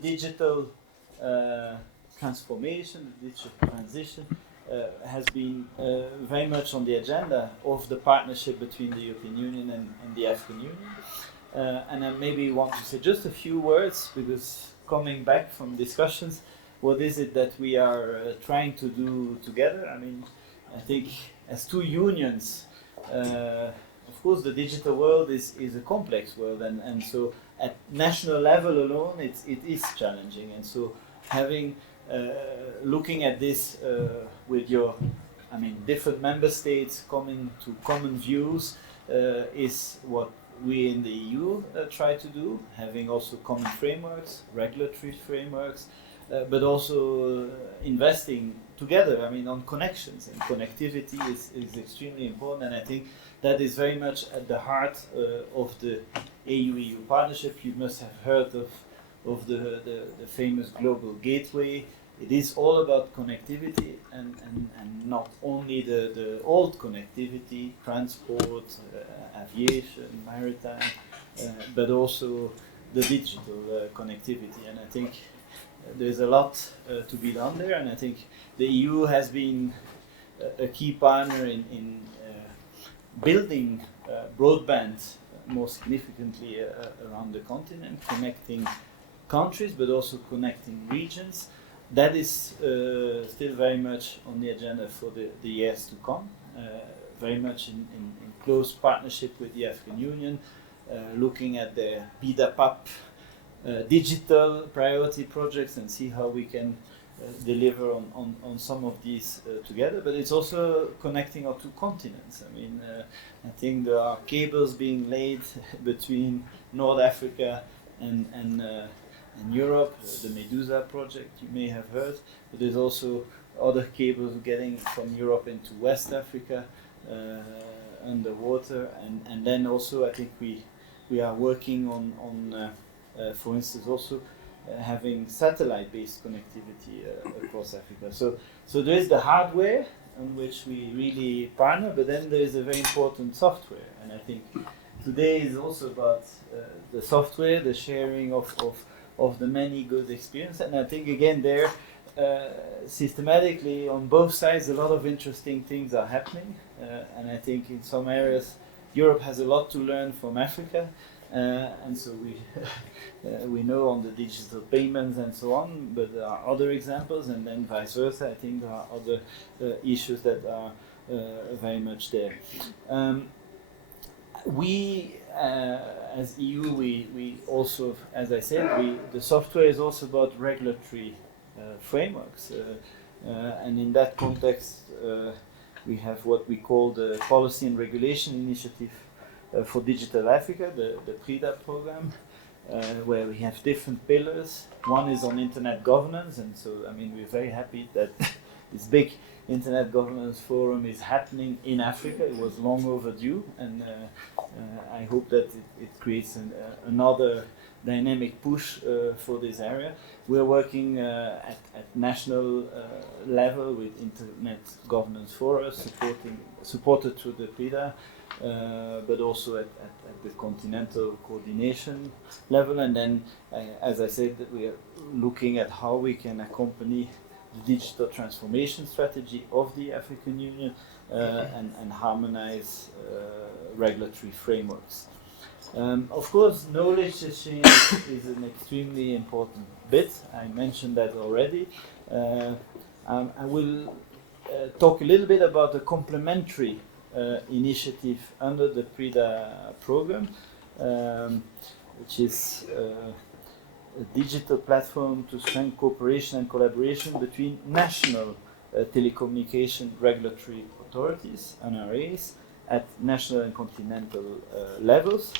digital transformation, the digital transition, has been very much on the agenda of the partnership between the European Union and the African Union. And I maybe want to say just a few words, because coming back from discussions, what is it that we are trying to do together? I mean, I think as two unions, of course the digital world is a complex world, and so at national level alone it is challenging, and so having looking at this with your, I mean, different member states coming to common views is what we in the EU try to do, having also common frameworks, regulatory frameworks, but also investing together, I mean, on connections, and connectivity is extremely important, and I think that is very much at the heart of the AU-EU partnership. You must have heard of the famous global gateway. It is all about connectivity, and not only the old connectivity, transport, aviation, maritime, but also the digital connectivity. And I think there's a lot to be done there, and I think the EU has been a key partner in building broadband more significantly around the continent, connecting countries, but also connecting regions. That is still very much on the agenda for the years to come, very much in close partnership with the African Union, looking at the BIDAPAP digital priority projects and see how we can deliver on some of these together. But it's also connecting our two continents. I mean, I think there are cables being laid between North Africa and Europe, the Medusa project you may have heard, but there's also other cables getting from Europe into West Africa underwater, and then also I think we are working on for instance also having satellite-based connectivity across Africa. So there is the hardware on which we really partner, but then there is a very important software, and I think today is also about the software, the sharing of the many good experiences, and I think again there systematically on both sides a lot of interesting things are happening, and I think in some areas Europe has a lot to learn from Africa, and so we know on the digital payments and so on, but there are other examples, and then vice versa. I think there are other issues that are very much there. We as EU, we also, as I said, the software is also about regulatory frameworks, and in that context we have what we call the Policy and Regulation Initiative for Digital Africa, the PRIDA program, where we have different pillars. One is on internet governance, and so I mean we're very happy that this big Internet Governance Forum is happening in Africa. It was long overdue, and I hope that it creates another dynamic push for this area. We're working at national level with Internet Governance Forums, supported through the PRIDA, but also at the continental coordination level. And then, as I said, we are looking at how we can accompany the digital transformation strategy of the African Union and harmonize regulatory frameworks. Of course, knowledge exchange is an extremely important bit. I mentioned that already. I will talk a little bit about the complementary initiative under the PRIDA program, which is a digital platform to strengthen cooperation and collaboration between national telecommunication regulatory authorities, NRAs, at national and continental levels.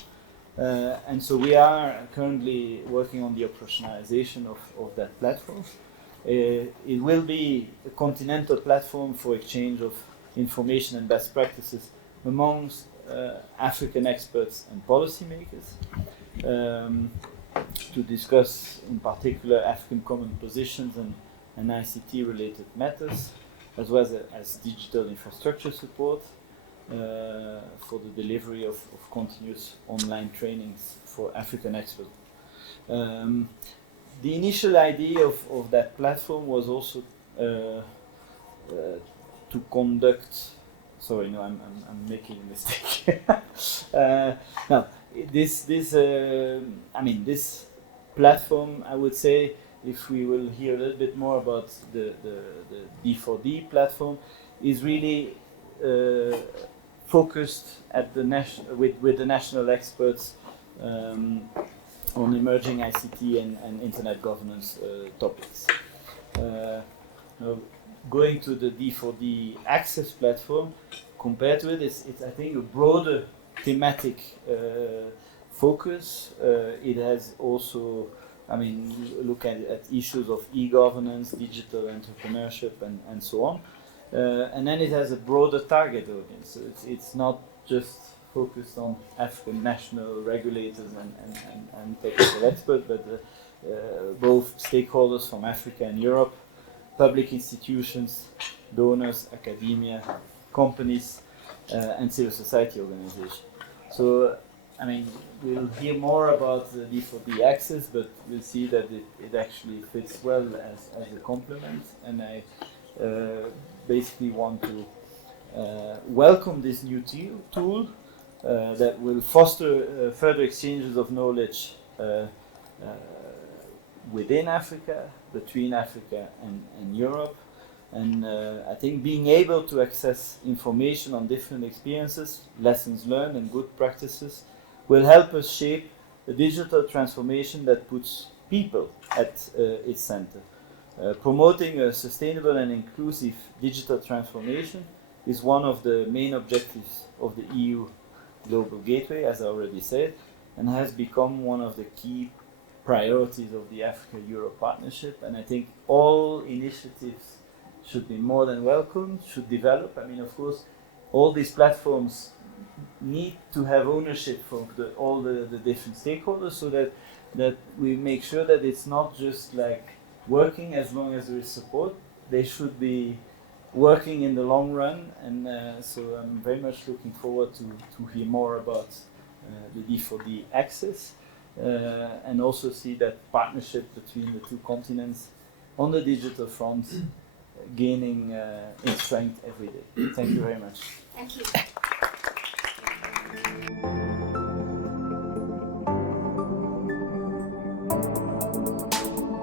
And so we are currently working on the operationalization of that platform. It will be a continental platform for exchange of information and best practices amongst African experts and policymakers, to discuss in particular African common positions and ICT related matters, as well as digital infrastructure support for the delivery of continuous online trainings for African experts. the initial idea of that platform was also to conduct. Sorry, no, I'm making a mistake. No, this platform, I would say, if we will hear a little bit more about the D4D platform, is really focused at the with the national experts on emerging ICT and internet governance topics. Going to the D4D Access platform, compared to it, it's I think a broader thematic focus. It has also, look at issues of e-governance, digital entrepreneurship, and so on. And then it has a broader target audience. So it's not just focused on African national regulators and technical experts, but both stakeholders from Africa and Europe, public institutions, donors, academia, companies, and civil society organizations. So, we'll hear more about the D4D Access, but we'll see that it actually fits well as a complement. And I basically want to welcome this new tool that will foster further exchanges of knowledge within Africa, between Africa and Europe. And I think being able to access information on different experiences, lessons learned, and good practices will help us shape a digital transformation that puts people at its center. Promoting a sustainable and inclusive digital transformation is one of the main objectives of the EU Global Gateway, as I already said, and has become one of the key priorities of the Africa-Europe partnership. And I think all initiatives should be more than welcome, should develop. Of course, all these platforms need to have ownership from all the different stakeholders, so that we make sure that it's not just like working as long as there is support. They should be working in the long run, and so I'm very much looking forward to hear more about the D4D Access, and also see that partnership between the two continents on the digital front gaining in strength every day. Thank you very much. Thank you.